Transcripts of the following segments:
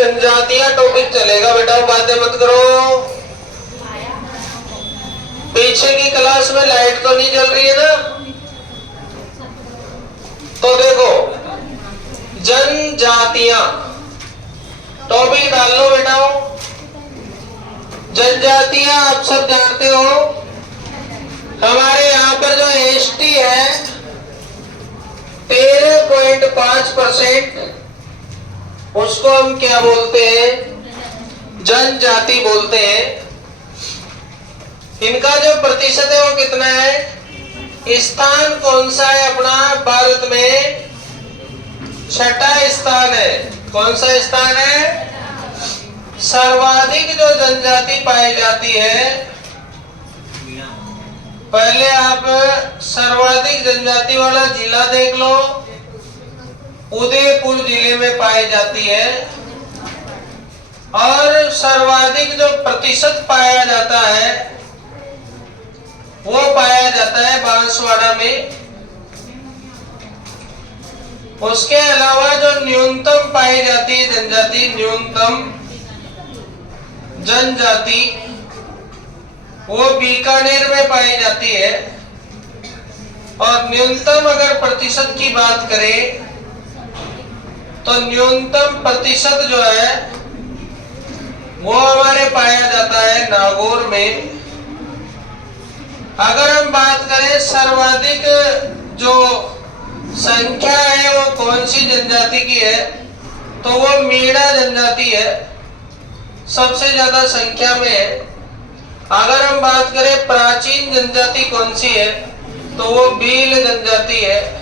जनजातियां topic चलेगा बेटा, बातें मत करो। पीछे की क्लास में लाइट तो नहीं जल रही है ना? तो देखो, जनजातियां टॉपिक डाल लो बेटा। जनजातियां आप सब जानते हो, हमारे यहाँ पर जो एसटी है 13.5%, उसको हम क्या बोलते हैं? जनजाति बोलते हैं। इनका जो प्रतिशत है वो कितना है? स्थान कौन सा है अपना भारत में? छठा स्थान है। कौन सा स्थान है? सर्वाधिक जो जनजाति पाई जाती है, पहले आप सर्वाधिक जनजाति वाला जिला देख लो, उदयपुर जिले में पाई जाती है। और सर्वाधिक जो प्रतिशत पाया जाता है वो पाया जाता है बांसवाड़ा में। उसके अलावा जो न्यूनतम पाई जाती है जनजाति, न्यूनतम जनजाति, वो बीकानेर में पाई जाती है। और न्यूनतम अगर प्रतिशत की बात करें तो न्यूनतम प्रतिशत जो है वो हमारे पाया जाता है नागौर में। अगर हम बात करें सर्वाधिक जो संख्या है वो कौन सी जनजाति की है, तो वो मीणा जनजाति है, सबसे ज्यादा संख्या में है। अगर हम बात करें प्राचीन जनजाति कौन सी है, तो वो भील जनजाति है।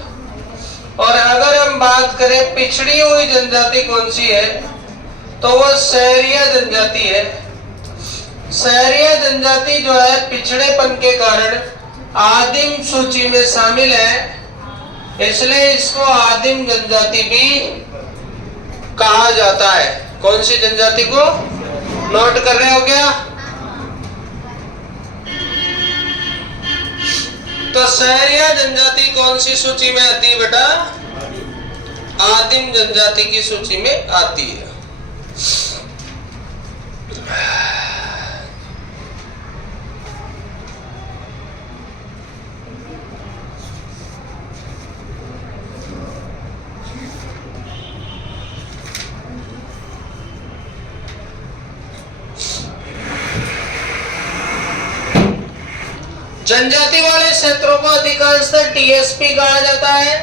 और अगर हम बात करें पिछड़ी हुई जनजाति कौन सी है, तो वो सहरिया जनजाति है। सहरिया जनजाति जो है पिछड़ेपन के कारण आदिम सूची में शामिल है, इसलिए इसको आदिम जनजाति भी कहा जाता है। कौन सी जनजाति को नोट कर रहे हो क्या? तो सहरिया जनजाति कौन सी सूची में आती है बेटा? आदिम जनजाति की सूची में आती है। जनजाति वाले क्षेत्रों को अधिकांशतः टीएसपी कहा जाता है।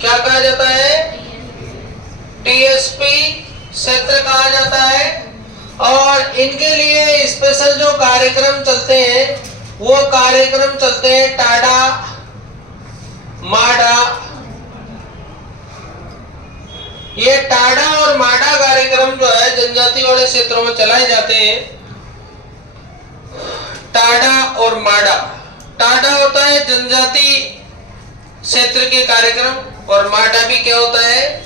क्या कहा जाता है? टीएसपी क्षेत्र कहा जाता है। और इनके लिए स्पेशल जो कार्यक्रम चलते हैं वो कार्यक्रम चलते हैं टाडा, माडा। ये टाडा और माडा कार्यक्रम जो है जनजाति वाले क्षेत्रों में चलाए जाते हैं। टाडा और माडा, टाडा होता है जनजाति क्षेत्र के कार्यक्रम और माडा भी क्या होता है?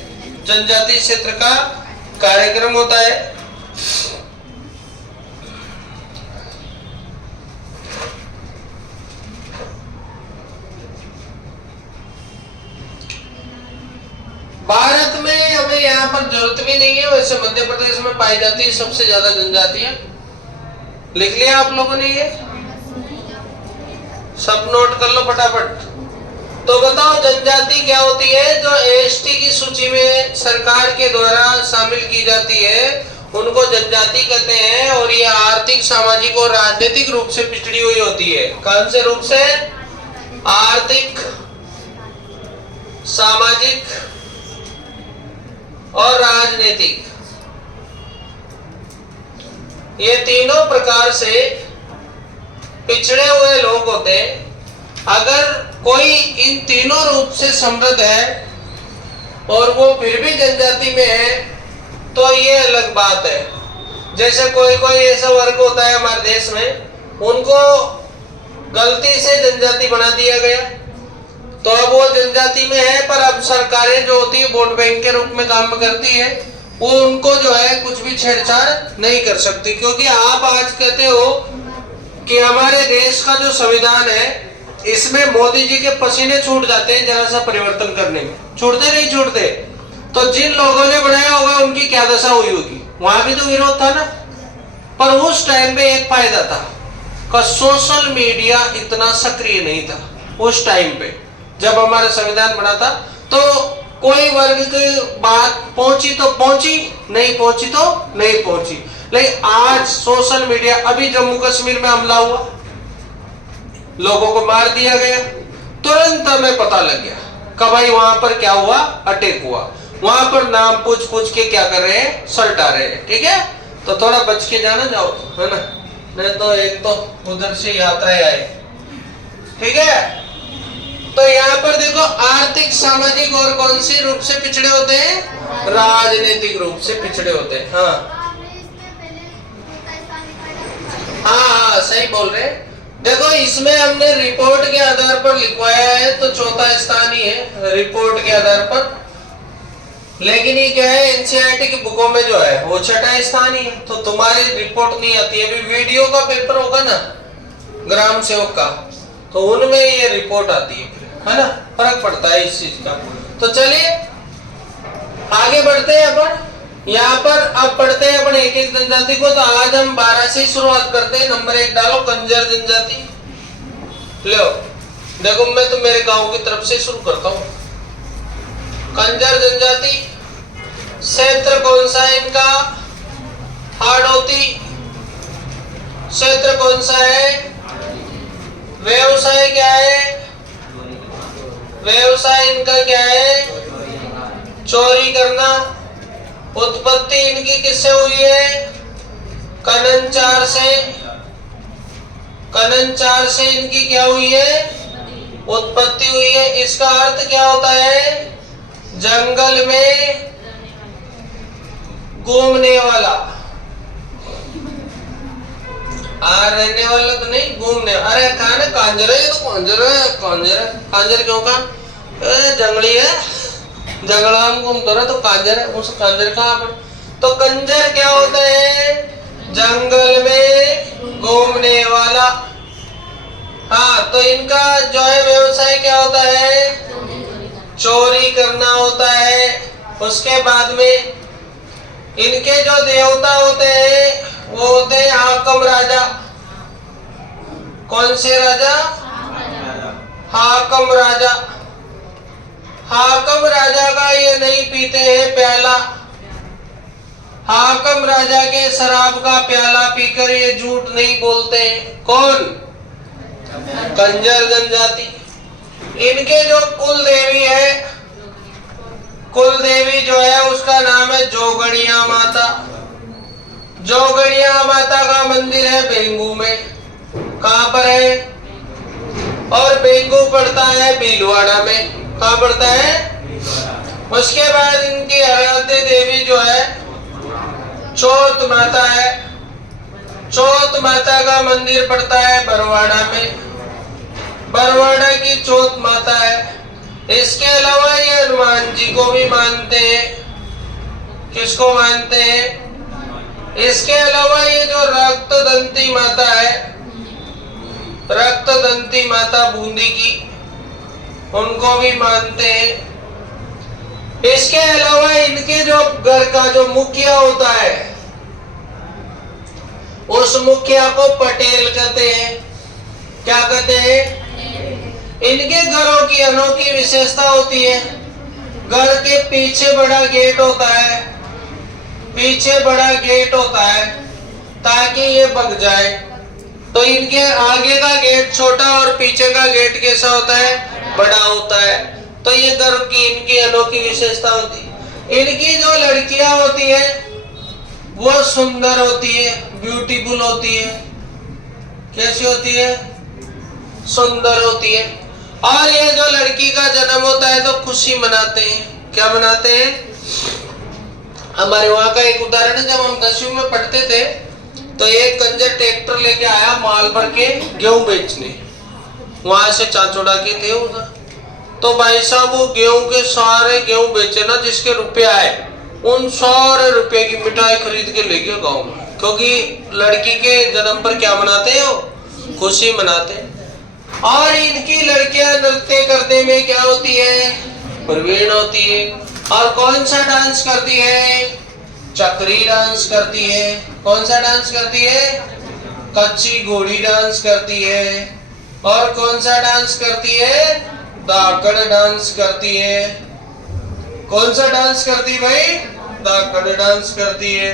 जनजाति क्षेत्र का कार्यक्रम होता है। भारत में हमें यहाँ पर जरूरत भी नहीं है, वैसे मध्य प्रदेश में पाई जाती है सबसे ज्यादा जनजातियां। लिख लिया आप लोगों ने? ये सब नोट कर लो फटाफट। तो बताओ जनजाति क्या होती है? जो एसटी की सूची में सरकार के द्वारा शामिल की जाती है उनको जनजाति कहते हैं। और ये आर्थिक, सामाजिक और राजनीतिक रूप से पिछड़ी हुई होती है। कौन से रूप से? आर्थिक, सामाजिक और राजनीतिक, ये तीनों प्रकार से पिछड़े हुए लोग होते हैं। अगर कोई इन तीनों रूप से समृद्ध है और वो फिर भी जनजाति में है तो ये अलग बात है। जैसे कोई कोई ऐसा वर्ग होता है हमारे देश में, उनको गलती से जनजाति बना दिया गया, तो अब वो जनजाति में है, पर अब सरकारें जो होती है वोट बैंक के रूप में काम करती है, वो उनको जो है कुछ भी छेड़छाड़ नहीं कर सकती। क्योंकि आप आज कहते हो कि हमारे देश का जो संविधान है इसमें मोदी जी के पसीने छूट जाते हैं जरा सा परिवर्तन करने में, छूटते नहीं छूटते? तो जिन लोगों ने बनाया होगा उनकी क्या दशा हुई होगी, वहां भी तो विरोध था ना। पर उस टाइम पे एक फायदा था कि सोशल मीडिया इतना सक्रिय नहीं था उस टाइम पे। जब हमारा संविधान बना था तो कोई वर्ग की बात पहुंची तो पहुंची, नहीं पहुंची तो नहीं पहुंची। लेकिन आज सोशल मीडिया, अभी जम्मू कश्मीर में हमला हुआ, लोगों को मार दिया गया, तुरंत हमें पता लग गया कि भाई वहां पर क्या हुआ, अटैक हुआ। वहां पर नाम पूछ पूछ के क्या कर रहे हैं, सल्टा रहे हैं। ठीक है, तो थोड़ा बच के जाना जाओ, है ना, नहीं तो एक तो उधर से यात्राएं आए। ठीक है, तो यहाँ पर देखो आर्थिक, सामाजिक और कौन सी रूप से पिछड़े होते हैं, राजनीतिक रूप से पिछड़े होते हैं। हाँ, सही बोल रहे हैं। देखो इसमें हमने रिपोर्ट के आधार पर लिखवाया है तो चौथा स्थान ही है रिपोर्ट के आधार पर, लेकिन ये क्या है, एनसीईआरटी की बुकों में जो है वो छठा स्थान ही है। तो तुम्हारी रिपोर्ट नहीं आती है। अभी वीडियो का पेपर होगा ना ग्राम सेवक का, तो उनमें ये रिपोर्ट आती है ना, फर्क पड़ता है इस चीज का। तो चलिए आगे बढ़ते हैं अपन। यहाँ पर अब पढ़ते हैं अपन एक एक जनजाति को। तो आज हम 12 से शुरुआत करते हैं। नंबर 1 डालो, कंजर जनजाति। लो देखो, मैं तो मेरे गांव की तरफ से शुरू करता हूँ। कंजर जनजाति क्षेत्र कौन सा है इनका, हाड़ौती। क्षेत्र कौन सा है, व्यवसाय क्या है, व्यवसाय इनका क्या है, चोरी करना। उत्पत्ति इनकी किससे हुई है, कनंचार से। कनंचार से इनकी क्या हुई है, उत्पत्ति हुई है। इसका अर्थ क्या होता है, जंगल में घूमने वाला। रहने वाला तो नहीं, घूमने। अरे कहा ना कांजर है, ये तो कांजर है, कांजर है। कांजर क्यों कहा, जंगली है, जंगला में घूमता रहा तो कांजर है, उस कांजर कहा अपन। तो कंजर क्या होता है, जंगल में घूमने वाला। हाँ, तो इनका जो है व्यवसाय क्या होता है, चोरी करना होता है। उसके बाद में इनके जो देवता होते हैं वो होते हैं हाकम राजा। कौन से राजा, हाकम राजा। हाकम राजा का ये नहीं पीते हैं प्याला। हाकम राजा के शराब का प्याला पीकर ये झूठ नहीं बोलते। कौन, कंजर जनजाति। इनके जो कुल देवी है, कुल देवी जो है उसका नाम है जोगड़िया माता। जोगड़िया माता का मंदिर है बेंगू में। कहाँ पर है, और बेंगू पड़ता है भीलवाड़ा में। कहाँ पड़ता है। उसके बाद इनकी आराध्य देवी जो है चौथ माता है। चौथ माता का मंदिर पड़ता है बरवाड़ा में। बरवाड़ा की चौथ माता है। इसके अलावा ये हनुमान जी को भी मानते हैं। किसको मानते हैं, इसके अलावा ये जो रक्तदंती माता है, रक्तदंती माता बूंदी की, उनको भी मानते हैं। इसके अलावा इनके जो घर का जो मुखिया होता है, उस मुखिया को पटेल कहते हैं। क्या कहते हैं, इनके घरों की अनोखी विशेषता होती है। घर के पीछे बड़ा गेट होता है, पीछे बड़ा गेट होता है ताकि ये भग जाए। तो इनके आगे का गेट छोटा और पीछे का गेट कैसा होता है, बड़ा होता है। तो ये घर की इनकी अनोखी विशेषता होती है। इनकी जो लड़कियां होती है वो सुंदर होती है, ब्यूटीफुल होती है। कैसी होती है, सुंदर होती है। और ये जो लड़की का जन्म होता है तो खुशी मनाते हैं। क्या मनाते हैं, हमारे वहां का एक उदाहरण है, जब हम 10वीं में पढ़ते थे तो एक कंजर ट्रैक्टर लेके आया माल भर के गेहूं बेचने, वहां से चाचोड़ा के थे उधर। तो भाई साहब वो गेहूं के सारे गेहूं बेचे ना, जिसके रुपए आए उन सारे रुपए की मिठाई खरीद के ले गया गाँव में। क्योंकि लड़की के जन्म पर क्या मनाते हैं, वो खुशी मनाते हैं। और इनकी लड़कियां नृत्य करने में क्या होती है, प्रवीण होती है। और कौन सा डांस करती है? चक्री डांस करती है। कौन सा डांस करती है? कच्ची घोड़ी डांस करती है। और कौन सा डांस करती है? धाकड़ डांस करती है। कौन सा डांस करती भाई? धाकड़ डांस करती है।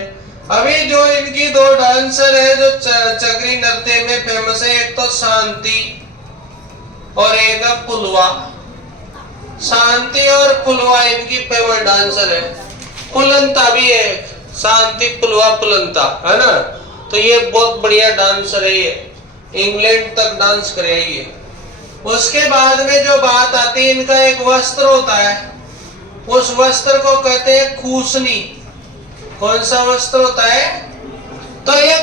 अभी जो इनकी दो डांसर है जो चक्री नृत्य में फेमस है, एक तो शांति और एक है पुलवा। शांति और पुलवा इनकी फेमस डांसर है। पुलंता भी है, शांति पुलवा पुलंता, है ना। तो ये बहुत बढ़िया डांसर है, ये इंग्लैंड तक डांस करे ये। उसके बाद में जो बात आती है, इनका एक वस्त्र होता है, उस वस्त्र को कहते हैं खूसनी। कौन सा वस्त्र होता है? तो ये